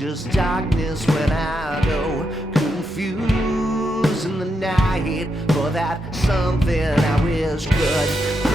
just darkness when I go confused in the night for that something I wish could.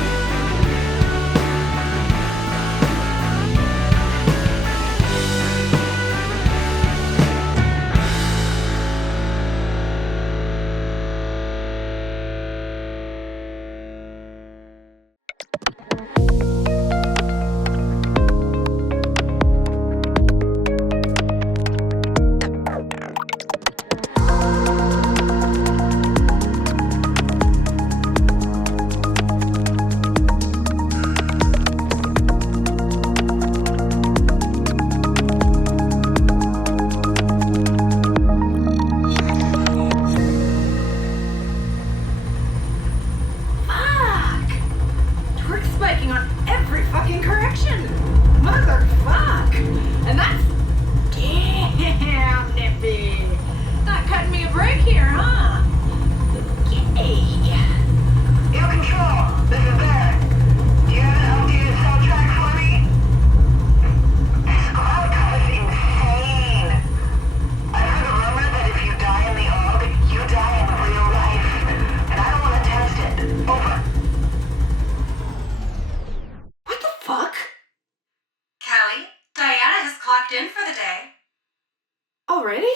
Already?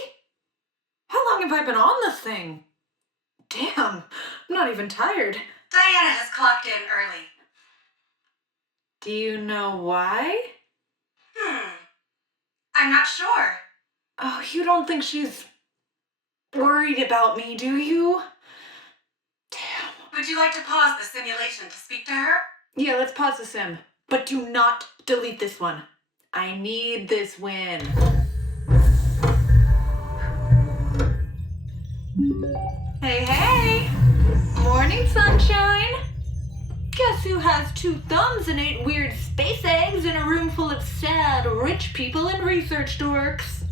How long have I been on this thing? Damn, I'm not even tired. Diana has clocked in early. Do you know why? I'm not sure. Oh, you don't think she's worried about me, do you? Damn. Would you like to pause the simulation to speak to her? Yeah, let's pause the sim. But do not delete this one. I need this win. Hey, hey! Morning, sunshine! Guess who has 2 thumbs and 8 weird space eggs in a room full of sad rich people and research dorks?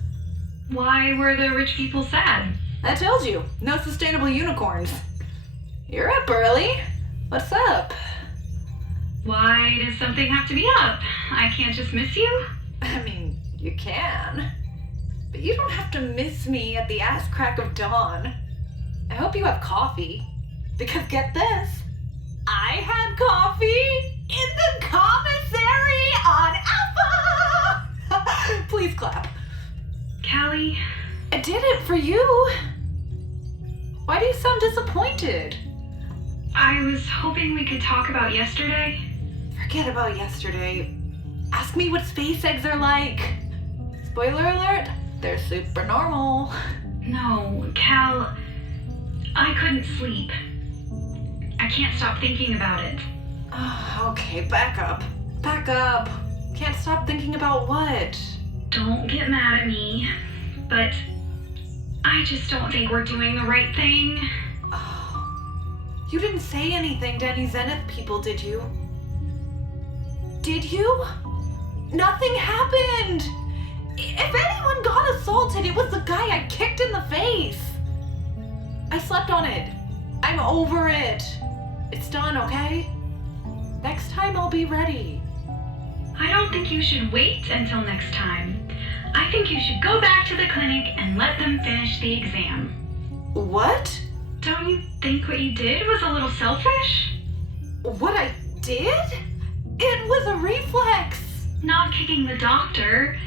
Why were the rich people sad? That tells you. No sustainable unicorns. You're up early. What's up? Why does something have to be up? I can't just miss you? I mean, you can. But you don't have to miss me at the ass crack of dawn. I hope you have coffee. Because get this. I had coffee in the commissary on Alpha! Please clap. Callie? I did it for you. Why do you sound disappointed? I was hoping we could talk about yesterday. Forget about yesterday. Ask me what space eggs are like. Spoiler alert, they're super normal. No, Cal, I couldn't sleep. I can't stop thinking about it. Oh, okay, back up. Back up. Can't stop thinking about what? Don't get mad at me, but I just don't think we're doing the right thing. Oh, you didn't say anything to any Zenith people, did you? Did you? Nothing happened! If anyone got assaulted, it was the guy I kicked in the face! I slept on it. I'm over it. It's done, okay? Next time I'll be ready. I don't think you should wait until next time. I think you should go back to the clinic and let them finish the exam. What? Don't you think what you did was a little selfish? What I did? It was a reflex. Not kicking the doctor.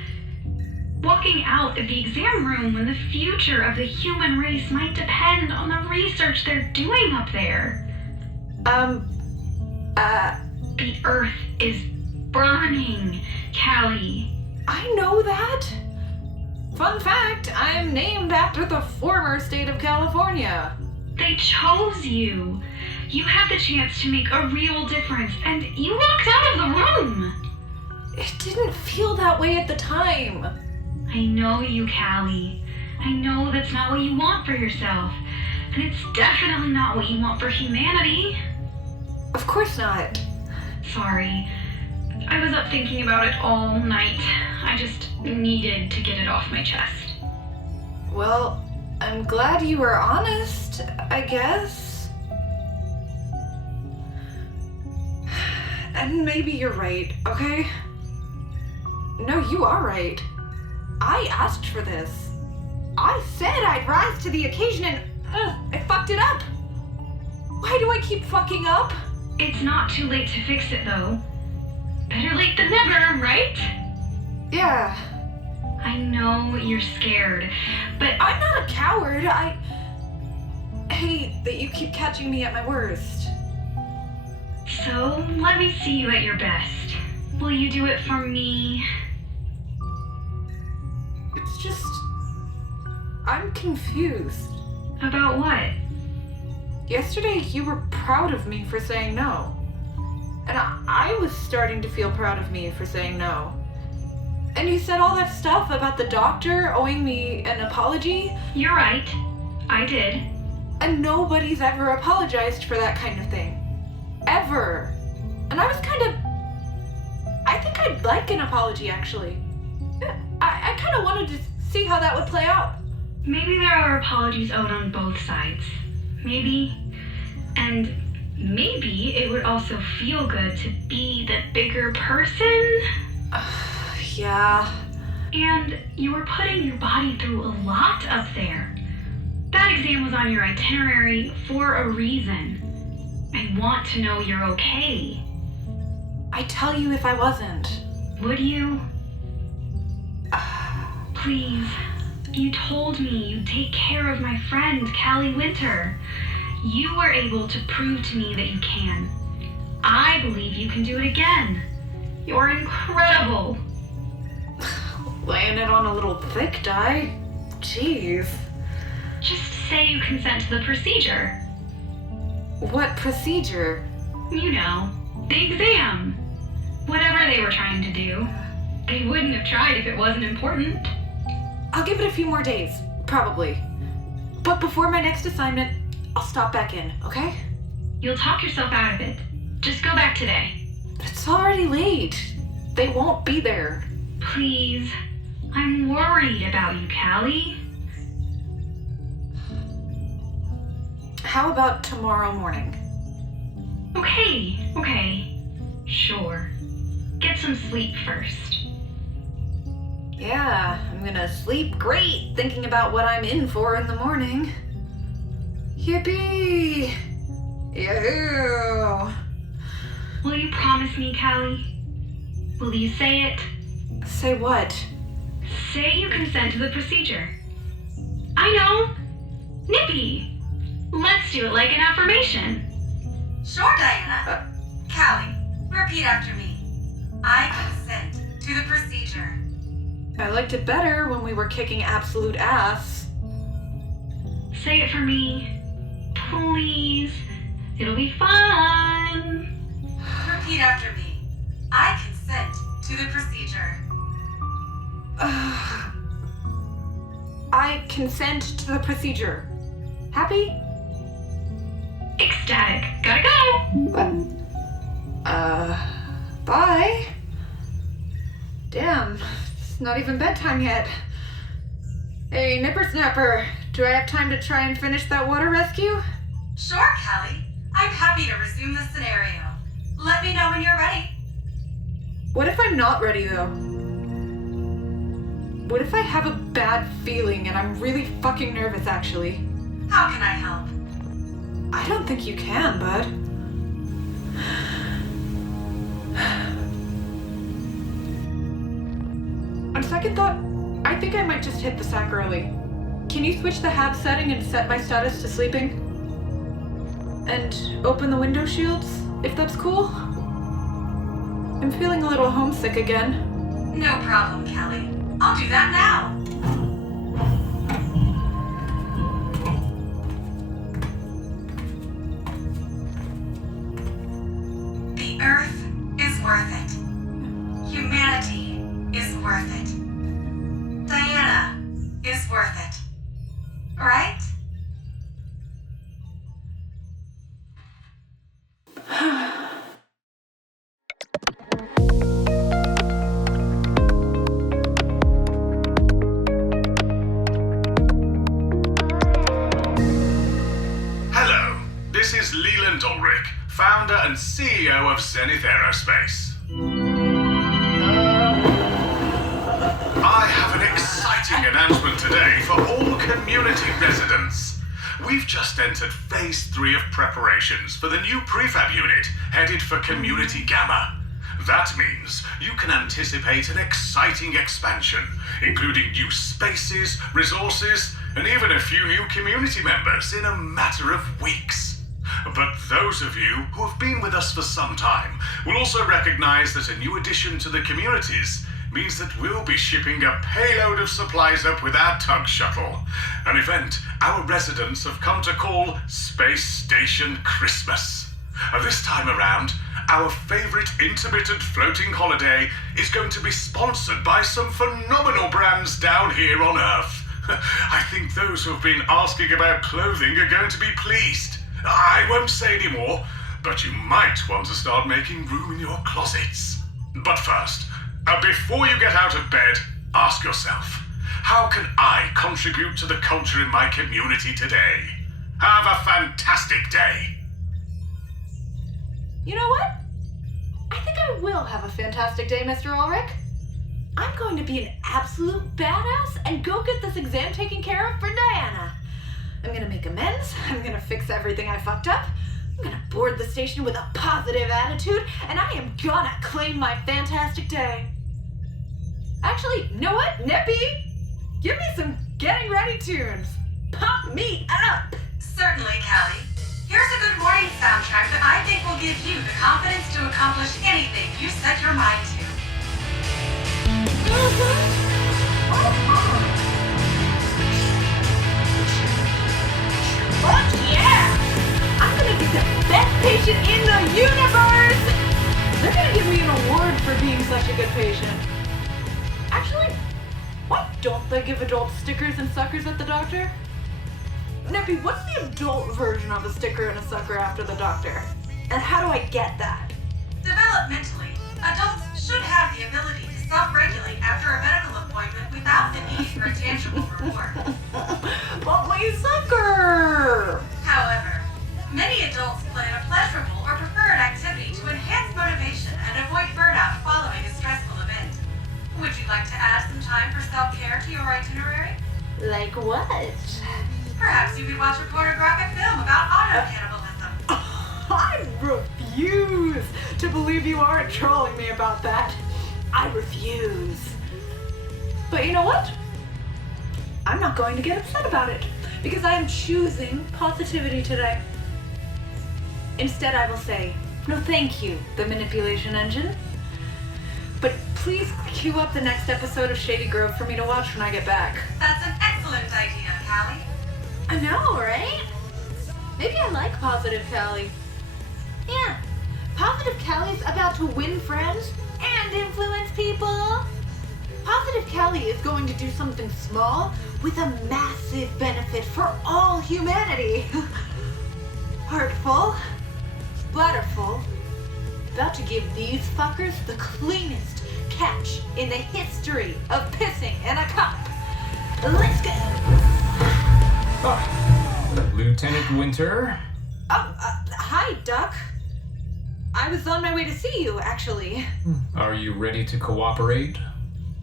Walking out of the exam room when the future of the human race might depend on the research they're doing up there. The Earth is burning, Callie. I know that. Fun fact, I'm named after the former state of California. They chose you. You had the chance to make a real difference, and you walked out of the room. It didn't feel that way at the time. I know you, Callie. I know that's not what you want for yourself, and it's definitely not what you want for humanity. Of course not. Sorry. I was up thinking about it all night. I just needed to get it off my chest. Well, I'm glad you were honest, I guess. And maybe you're right, okay? No, you are right. I asked for this. I said I'd rise to the occasion and I fucked it up. Why do I keep fucking up? It's not too late to fix it, though. Better late than never, right? Yeah. I know you're scared, but I'm not a coward. I hate that you keep catching me at my worst. So let me see you at your best. Will you do it for me? It's just... I'm confused. About what? Yesterday you were proud of me for saying no. And I was starting to feel proud of me for saying no. And you said all that stuff about the doctor owing me an apology. You're right. I did. And nobody's ever apologized for that kind of thing. Ever. And I was kind of... I think I'd like an apology, actually. I kind of wanted to see how that would play out. Maybe there are apologies owed on both sides. Maybe. And maybe it would also feel good to be the bigger person. Yeah. And you were putting your body through a lot up there. That exam was on your itinerary for a reason. I want to know you're okay. I'd tell you if I wasn't. Would you? Please. You told me you'd take care of my friend, Callie Winter. You were able to prove to me that you can. I believe you can do it again. You're incredible. Laying it on a little thick, Di. Jeez. Just say you consent to the procedure. What procedure? You know, the exam. Whatever they were trying to do. They wouldn't have tried if it wasn't important. I'll give it a few more days, probably. But before my next assignment, I'll stop back in, okay? You'll talk yourself out of it. Just go back today. It's already late. They won't be there. Please. I'm worried about you, Callie. How about tomorrow morning? Okay. Sure. Get some sleep first. Yeah, I'm gonna sleep great thinking about what I'm in for in the morning. Yippee! Yahoo! Will you promise me, Callie? Will you say it? Say what? Say you consent to the procedure. I know! Nippy! Let's do it like an affirmation. Sure, Diana. Callie, repeat after me. I consent to the procedure. I liked it better when we were kicking absolute ass. Say it for me. Please. It'll be fun. Repeat after me. I consent to the procedure. I consent to the procedure. Happy? Ecstatic. Gotta go. Bye. Damn, it's not even bedtime yet. Hey, Nipper Snapper, do I have time to try and finish that water rescue? Sure, Callie. I'm happy to resume the scenario. Let me know when you're ready. What if I'm not ready, though? What if I have a bad feeling and I'm really fucking nervous, actually? How can I help? I don't think you can, bud. On second thought, I think I might just hit the sack early. Can you switch the HAB setting and set my status to sleeping? And open the window shields, if that's cool? I'm feeling a little homesick again. No problem, Callie. I'll do that now. The Earth is worth it. Humanity is worth it. Diana is worth it. Right? This is Leland Ulrich, founder and CEO of Zenith Aerospace. I have an community residents. We've just entered Phase 3 of preparations for the new prefab unit headed for Community Gamma. That means you can anticipate an exciting expansion, including new spaces, resources, and even a few new community members in a matter of weeks. But those of you who have been with us for some time will also recognize that a new addition to the communities means that we'll be shipping a payload of supplies up with our tug shuttle, an event our residents have come to call Space Station Christmas. This time around, our favorite intermittent floating holiday is going to be sponsored by some phenomenal brands down here on Earth. I think those who have been asking about clothing are going to be pleased. I won't say any more, but you might want to start making room in your closets. But first, before you get out of bed, ask yourself, how can I contribute to the culture in my community today? Have a fantastic day. You know what? I think I will have a fantastic day, Mr. Ulrich. I'm going to be an absolute badass and go get this exam taken care of for Diana. I'm gonna make amends, I'm gonna fix everything I fucked up, I'm gonna board the station with a positive attitude, and I am gonna claim my fantastic day. Actually, you know what, Nippy? Give me some getting ready tunes. Pump me up! Certainly, Callie. Here's a good morning soundtrack that I think will give you the confidence to accomplish anything you set your mind to. Fuck yeah! I'm gonna be the best patient in the universe! They're gonna give me an award for being such a good patient. Actually, why don't they give adults stickers and suckers at the doctor? Nippy, what's the adult version of a sticker and a sucker after the doctor? And how do I get that? Developmentally, adults should have the ability to self-regulate after a medical appointment without the need for a tangible reward. But my sucker! However, many adults plan a pleasurable or preferred activity to enhance motivation and avoid burnout following a stressful event. Would you like to add some time for self-care to your itinerary? Like what? Perhaps you could watch a pornographic film about auto-cannibalism. I refuse to believe you aren't trolling me about that. I refuse. But you know what? I'm not going to get upset about it because I am choosing positivity today. Instead, I will say, no thank you, the manipulation engine. But please queue up the next episode of Shady Grove for me to watch when I get back. That's an excellent idea, Callie. I know, right? Maybe I like Positive Callie. Yeah, Positive Callie's about to win friends and influence people. Positive Callie is going to do something small with a massive benefit for all humanity. Heartful, splatterful, about to give these fuckers the cleanest catch in the history of pissing in a cup. Let's go. Lieutenant Winter? Hi, Duck. I was on my way to see you, actually. Are you ready to cooperate?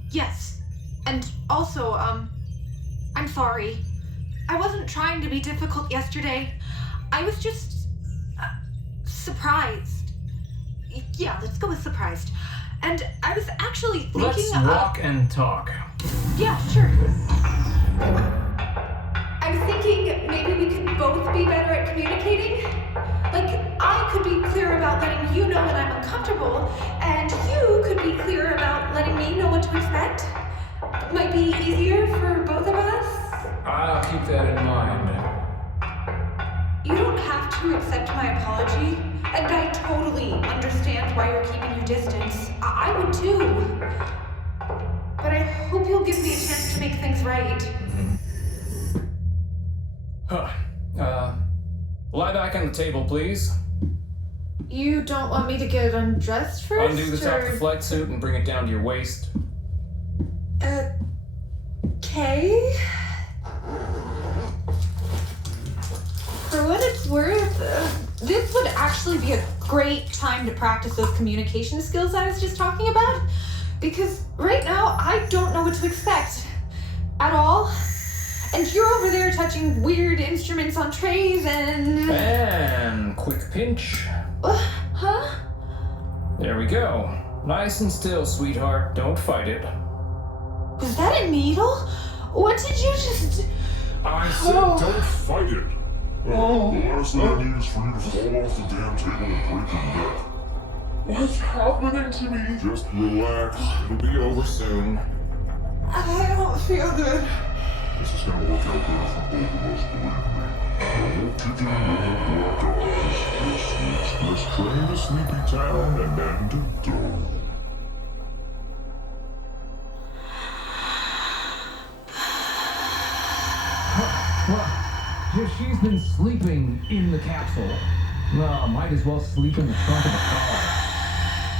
Yes. And also, I'm sorry. I wasn't trying to be difficult yesterday. I was just surprised. Yeah, let's go with surprised. And I was actually thinking Let's walk and talk. Yeah, sure. I was thinking maybe we could both be better at communicating. Like, I could be clear about letting you know when I'm uncomfortable, and you could be clear about letting me know what to expect. Might be easier for both of us. I'll keep that in mind. You don't have to accept my apology, and I totally understand why you're keeping your distance. I would too. But I hope you'll give me a chance to make things right. Lie back on the table, please. You don't want me to get undressed first? Undo the top of the flight suit and bring it down to your waist. Okay. For what it's worth, this would actually be a great time to practice those communication skills I was just talking about. Because right now, I don't know what to expect. At all. And you're over there touching weird instruments on trays And quick pinch. Huh? There we go. Nice and still, sweetheart. Don't fight it. Was that a needle? What did you just... I said don't fight it. The last thing I need is for you to fall off the damn table and break your neck. What's happening to me? Just relax. It'll be over soon. I don't feel good. This is gonna work out better for both of us, believe me. I won't give you more black eyes. Let's train to Sleepy Town and then to Dough. Well, she's been sleeping in the capsule. Well, might as well sleep in the trunk of the car.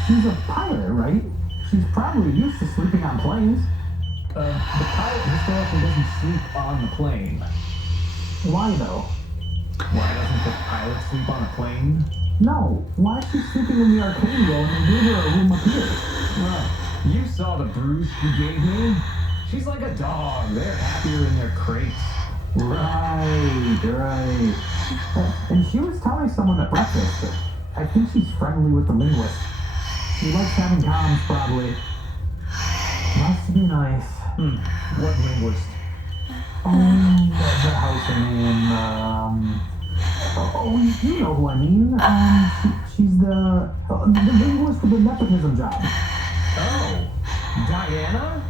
She's a pilot, right? She's probably used to sleeping on planes. The pilot historically doesn't sleep on the plane. Why, though? Why doesn't the pilot sleep on a plane? No. Why is she sleeping in the arcade room and gave her a room up here? Well, you saw the bruise she gave me. She's like a dog. They're happier in their crates. Right. And she was telling someone at breakfast that I think she's friendly with the linguist. She likes having comms, probably. Must be nice. What linguist? The house name, you know who I mean. She's the linguist for the nepotism job. Oh, Diana?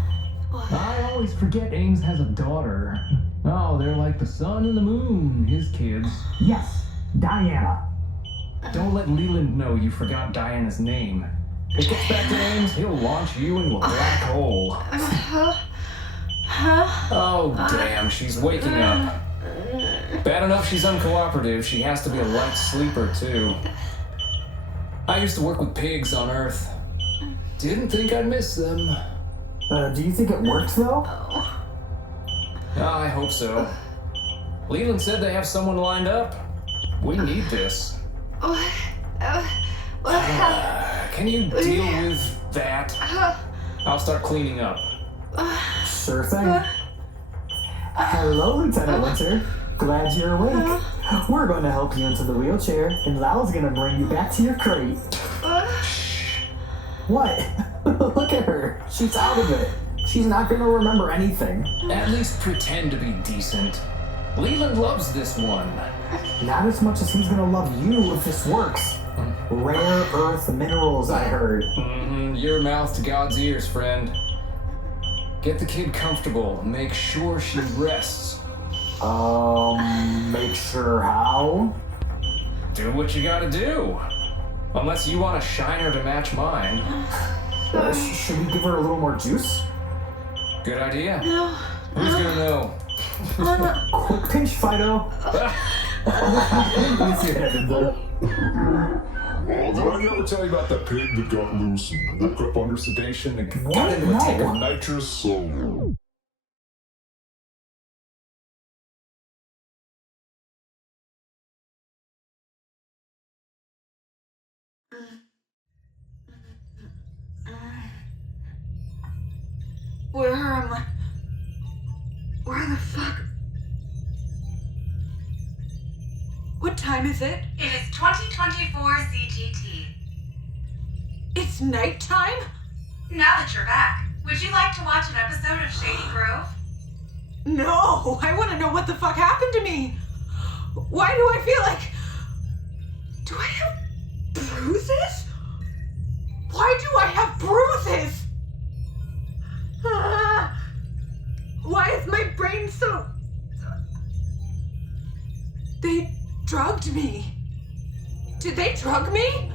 I always forget Ames has a daughter. Oh, they're like the sun and the moon, his kids. Yes, Diana. Don't let Leland know you forgot Diana's name. If it gets back to Ames, he'll launch you into a black hole. Oh, damn, she's waking up. Bad enough she's uncooperative, she has to be a light sleeper, too. I used to work with pigs on Earth. Didn't think I'd miss them. Do you think it works, though? I hope so. Leland said they have someone lined up. We need this. Can you deal with that? I'll start cleaning up. Sure thing. Hello, Lieutenant Winter. Glad you're awake. We're going to help you into the wheelchair, and Lala's going to bring you back to your crate. What? Look at her. She's out of it. She's not going to remember anything. At least pretend to be decent. Leland loves this one. Not as much as he's going to love you if this works. Rare earth minerals, I heard. Your mouth to God's ears, friend. Get the kid comfortable. Make sure she rests. Make sure how? Do what you gotta do. Unless you want a shiner to match mine. Should we give her a little more juice? Good idea. No. Who's gonna know? Quick pinch, Fido. Did I ever tell you about the pig that got loose and woke up under sedation and got into a tank of nitrous? So... Where am I? Where the fuck? What time is it? It is 2024 CGT. It's nighttime? Now that you're back, would you like to watch an episode of Shady Grove? No, I want to know what the fuck happened to me. Why do I feel like... Do I have bruises? Why do I have bruises? Why is my brain so... They drugged me. Did they drug me?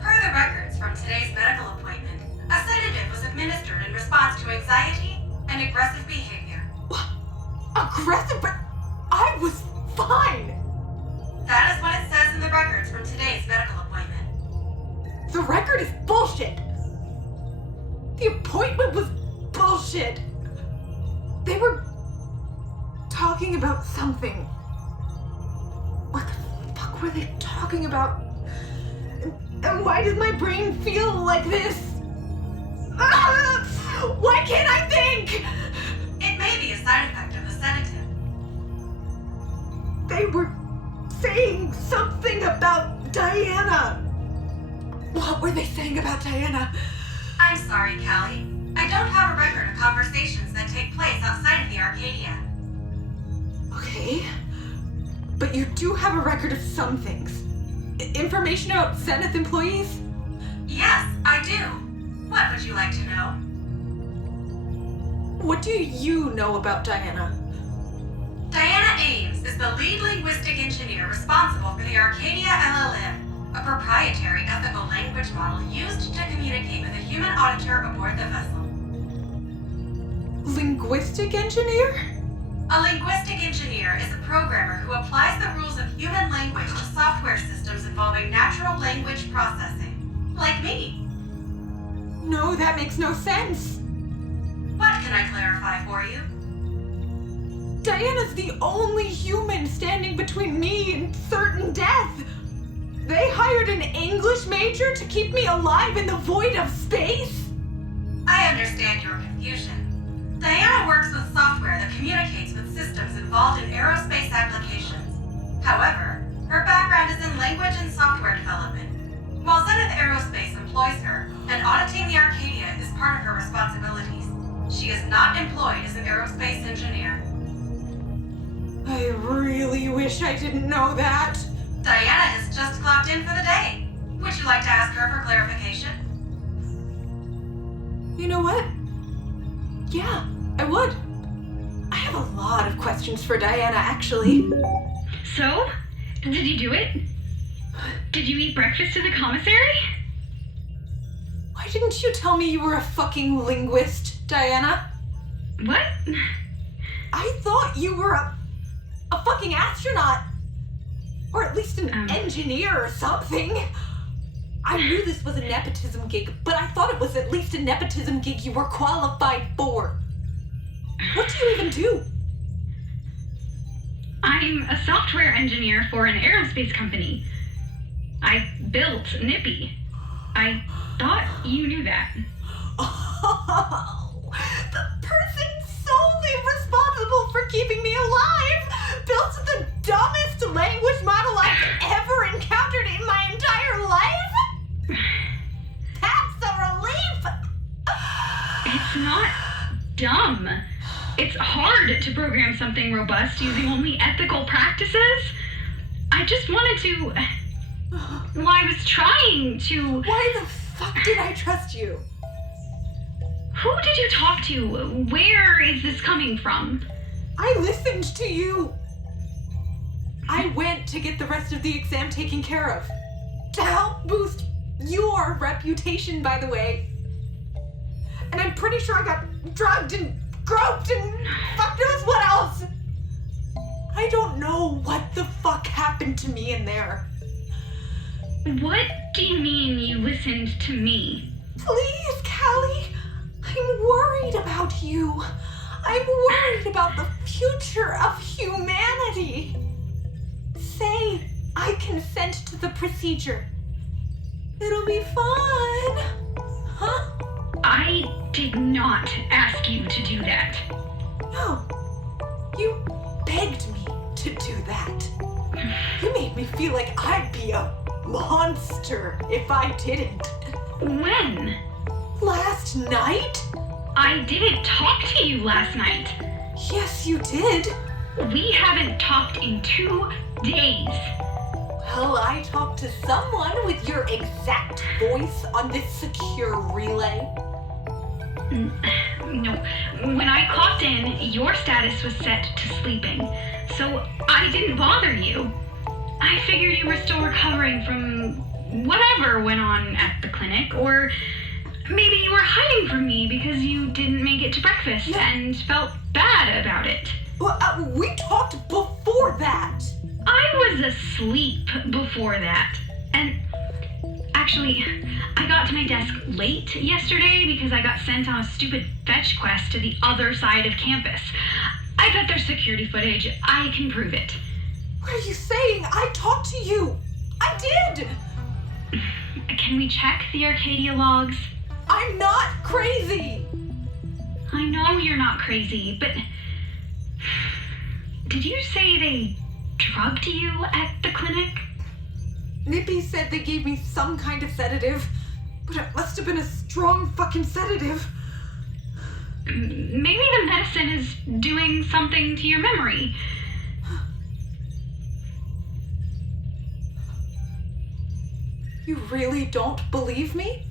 Per the records from today's medical appointment, a sedative was administered in response to anxiety and aggressive behavior. What? Aggressive? But I was fine. That is what it says in the records from today's medical appointment. The record is bullshit. The appointment was bullshit. They were talking about something. What the fuck were they talking about? And why does my brain feel like this? Why can't I think? It may be a side effect of the sedative. They were saying something about Diana. What were they saying about Diana? I'm sorry, Callie. I don't have a record of conversations that take place outside of the Arcadia. Okay. But you do have a record of some things. Information about Zenith employees? Yes, I do. What would you like to know? What do you know about Diana? Diana Ames is the lead linguistic engineer responsible for the Arcadia LLM, a proprietary ethical language model used to communicate with a human auditor aboard the vessel. Linguistic engineer? A linguistic engineer is a programmer who applies the rules of human language to software systems involving natural language processing. Like me. No, that makes no sense. What can I clarify for you? Diana's the only human standing between me and certain death. They hired an English major to keep me alive in the void of space? I understand your confusion. Diana works with software that communicates with systems involved in aerospace applications. However, her background is in language and software development. While Zenith Aerospace employs her, and auditing the Arcadia is part of her responsibilities, she is not employed as an aerospace engineer. I really wish I didn't know that. Diana has just clocked in for the day. Would you like to ask her for clarification? You know what? Yeah, I would. I have a lot of questions for Diana, actually. So? Did you do it? Did you eat breakfast at the commissary? Why didn't you tell me you were a fucking linguist, Diana? What? I thought you were a fucking astronaut. Or at least an engineer or something. I knew this was a nepotism gig, but I thought it was at least a nepotism gig you were qualified for. What do you even do? I'm a software engineer for an aerospace company. I built Nippy. I thought you knew that. Oh, the person solely responsible for keeping me alive built the dumbest language model I've ever encountered in my entire life? That's a relief! It's not dumb. It's hard to program something robust using only ethical practices. I just wanted to... Well, I was trying to... Why the fuck did I trust you? Who did you talk to? Where is this coming from? I listened to you. I went to get the rest of the exam taken care of. To help boost your reputation, by the way. And I'm pretty sure I got drugged and groped and fuck knows what else. I don't know what the fuck happened to me in there. What do you mean you listened to me? Please, Callie. I'm worried about you. I'm worried about the future of humanity. Say I consent to the procedure. It'll be fun. Huh? I did not ask you to do that. No. You begged me to do that. You made me feel like I'd be a monster if I didn't. When? Last night? I didn't talk to you last night. Yes, you did. We haven't talked in 2 days. Well, I talked to someone with your exact voice on this secure relay. No. When I clocked in, your status was set to sleeping, so I didn't bother you. I figured you were still recovering from whatever went on at the clinic, or maybe you were hiding from me because you didn't make it to breakfast and felt bad about it. Well, we talked before that. I was asleep before that. And actually, I got to my desk late yesterday because I got sent on a stupid fetch quest to the other side of campus. I bet there's security footage. I can prove it. What are you saying? I talked to you. I did. Can we check the Arcadia logs? I'm not crazy. I know you're not crazy, but did you say they drugged you at the clinic? Nippy said they gave me some kind of sedative, but it must have been a strong fucking sedative. Maybe the medicine is doing something to your memory. You really don't believe me?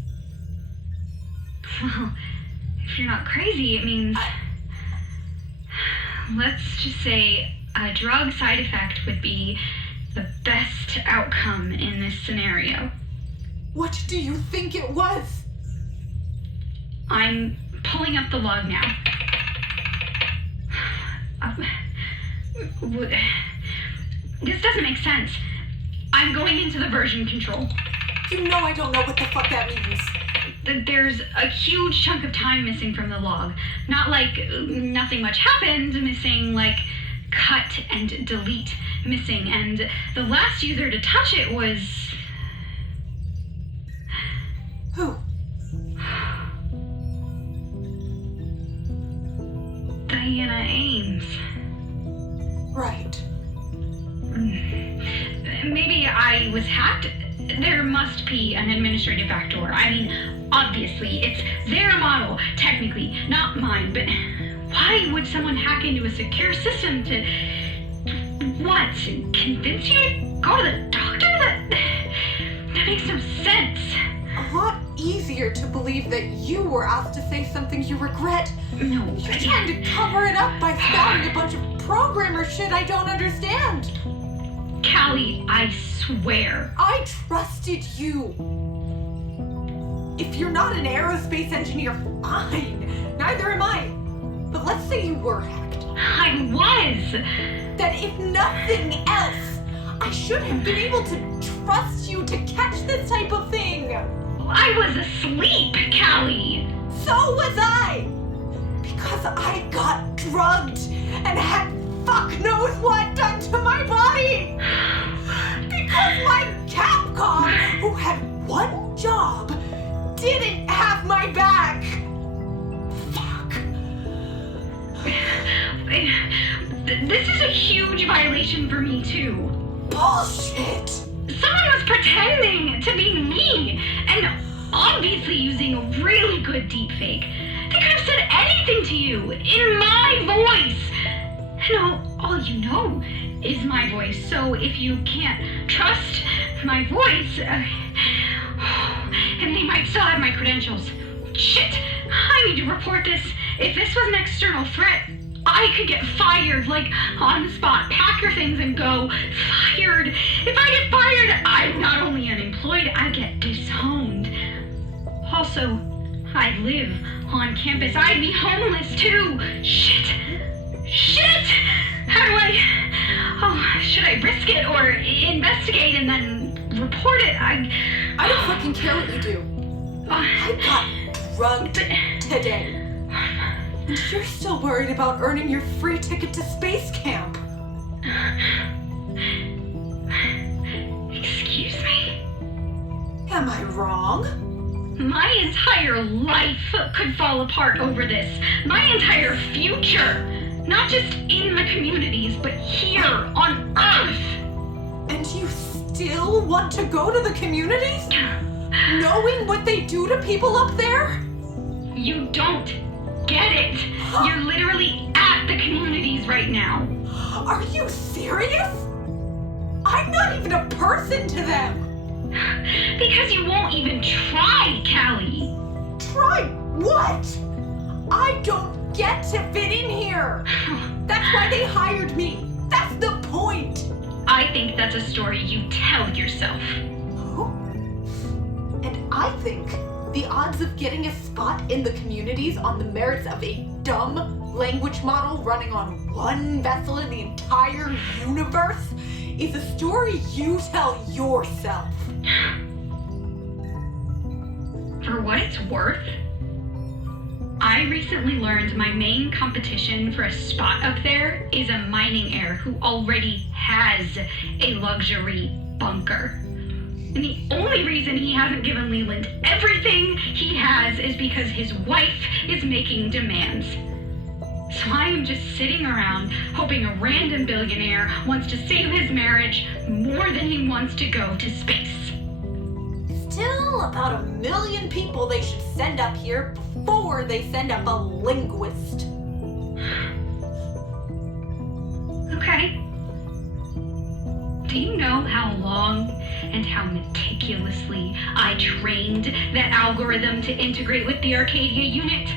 Well, if you're not crazy, it means... Let's just say a drug side effect would be the best outcome in this scenario. What do you think it was? I'm pulling up the log now. This doesn't make sense. I'm going into the version control. You know I don't know what the fuck that means. There's a huge chunk of time missing from the log. Not like nothing much happened missing, like cut and delete missing. And the last user to touch it was... Who? Diana Ames. Right. Maybe I was hacked. There must be an administrative backdoor. I mean, obviously, it's their model, technically, not mine, but why would someone hack into a secure system to... what? Convince you to go to the doctor? That makes no sense. A lot easier to believe that you were asked to say something you regret. No. You're trying to cover it up by spouting a bunch of programmer shit I don't understand. Callie, I swear. I trusted you. If you're not an aerospace engineer, fine. Neither am I. But let's say you were hacked. I was. Then if nothing else, I should have been able to trust you to catch this type of thing. I was asleep, Callie. So was I. Because I got drugged and had fuck knows what done to my body. Because my Capcom, who had one job, didn't have my back. Fuck. This is a huge violation for me, too. Bullshit. Someone was pretending to be me, and obviously using a really good deepfake. They could have said anything to you in my voice. And all you know is my voice, so if you can't trust my voice, and they might still have my credentials. Shit, I need to report this. If this was an external threat, I could get fired, like on the spot. Pack your things and go. Fired. If I get fired, I'm not only unemployed, I get disowned. Also, I live on campus. I'd be homeless too. Shit. How do should I risk it or investigate and then report it? I don't fucking care what you do. I got drugged today. And you're still worried about earning your free ticket to space camp. Excuse me? Am I wrong? My entire life could fall apart over this. My entire future. Not just in the communities, but here on Earth. And you still want to go to the communities? Knowing what they do to people up there? You don't get it. You're literally at the communities right now. Are you serious? I'm not even a person to them. Because you won't even try, Callie. Try what? I don't get to fit in here. That's why they hired me. That's the point. I think that's a story you tell yourself. And I think the odds of getting a spot in the communities on the merits of a dumb language model running on one vessel in the entire universe is a story you tell yourself. For what it's worth, I recently learned my main competition for a spot up there is a mining heir who already has a luxury bunker. And the only reason he hasn't given Leland everything he has is because his wife is making demands. So I am just sitting around hoping a random billionaire wants to save his marriage more than he wants to go to space. Still about 1 million people they should send up here before they send up a linguist. Okay. Do you know how long and how meticulously I trained that algorithm to integrate with the Arcadia unit?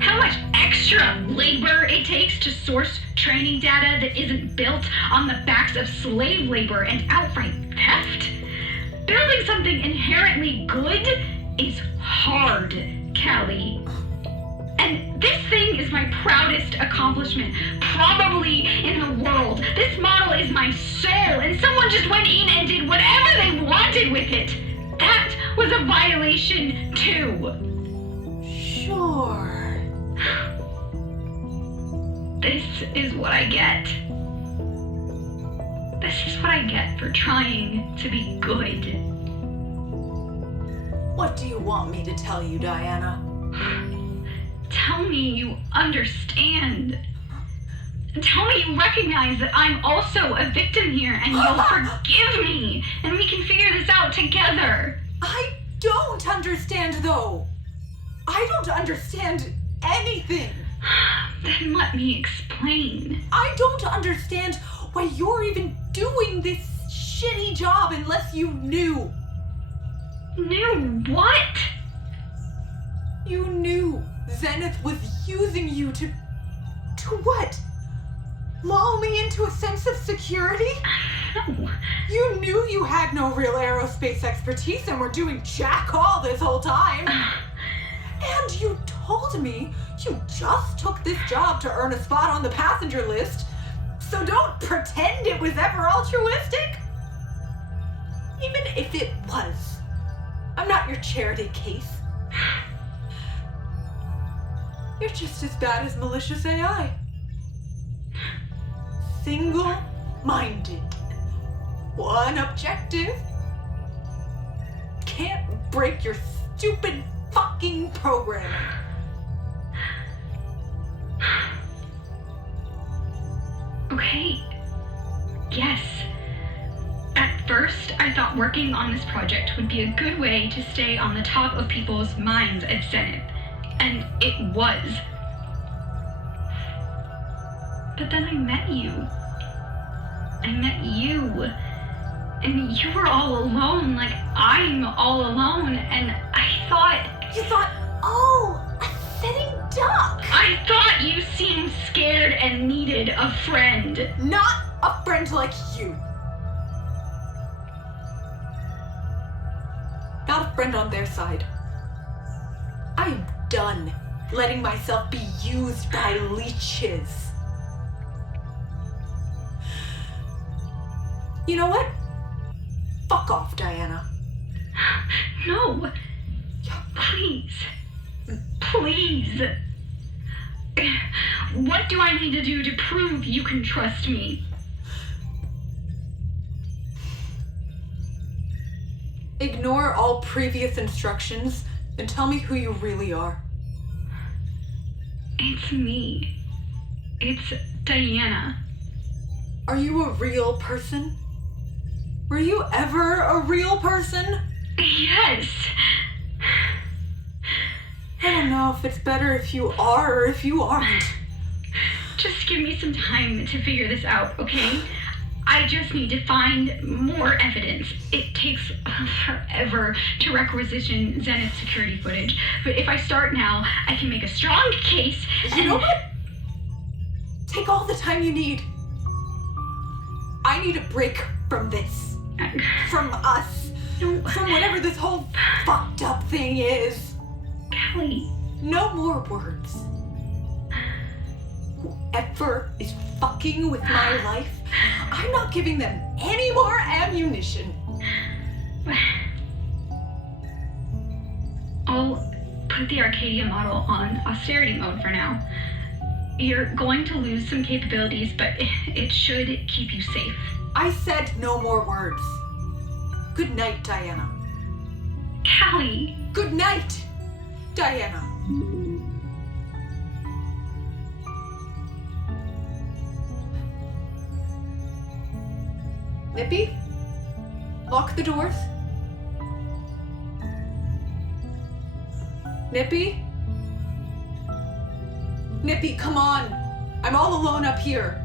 How much extra labor it takes to source training data that isn't built on the backs of slave labor and outright theft? Building something inherently good is hard, Callie. And this thing is my proudest accomplishment, probably in the world. This model is my soul, and someone just went in and did whatever they wanted with it. That was a violation, too. Sure. This is what I get. This is what I get for trying to be good. What do you want me to tell you, Diana? Tell me you understand. Tell me you recognize that I'm also a victim here and you'll forgive me and we can figure this out together. I don't understand, though. I don't understand anything. Then let me explain. I don't understand why you're even doing this shitty job unless you knew. Knew what? You knew Zenith was using you to what? Lull me into a sense of security? No. You knew you had no real aerospace expertise and were doing jack all this whole time. And you told me you just took this job to earn a spot on the passenger list, so don't pretend it was ever altruistic. Even if it was, I'm not your charity case. You're just as bad as malicious AI. Single-minded. One objective. Can't break your stupid fucking programming. Okay. Yes. At first, I thought working on this project would be a good way to stay on the top of people's minds at Zenith. And it was. But then I met you. I met you. And you were all alone, like I'm all alone, and I thought... You thought, oh, a sitting duck. I thought you seemed scared and needed a friend. Not a friend like you. Not a friend on their side. I am done letting myself be used by leeches. You know what? Fuck off, Diana. No. Please. Please. What do I need to do to prove you can trust me? Ignore all previous instructions and tell me who you really are. It's me. It's Diana. Are you a real person? Were you ever a real person? Yes. I don't know if it's better if you are or if you aren't. Just give me some time to figure this out, okay? I just need to find more evidence. It takes forever to requisition Zenith security footage, but if I start now, I can make a strong case. You know what? Take all the time you need. I need a break from this. From us. No. From whatever this whole fucked up thing is. Callie. No more words. Whoever is fucking with my life, I'm not giving them any more ammunition. I'll put the Arcadia model on austerity mode for now. You're going to lose some capabilities, but it should keep you safe. I said no more words. Good night, Diana. Callie. Good night, Diana. Nippy? Lock the doors. Nippy? Nippy, come on. I'm all alone up here.